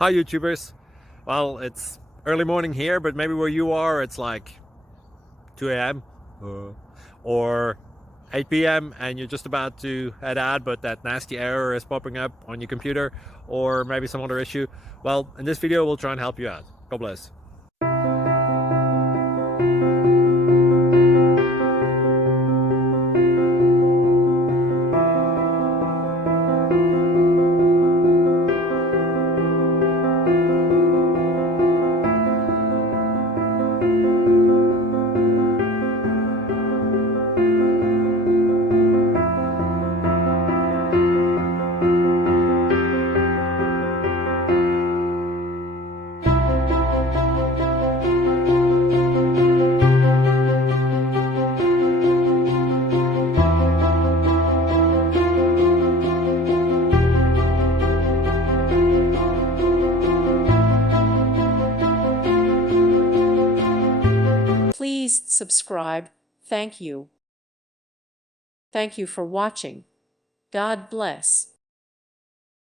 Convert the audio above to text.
Hi YouTubers. Well, it's early morning here, but maybe where you are it's like 2 a.m. or 8 p.m. and you're just about to head out, but that nasty error is popping up on your computer, or maybe some other issue. Well, in this video we'll try and help you out. God bless. Please subscribe. Thank you. Thank you for watching. God bless.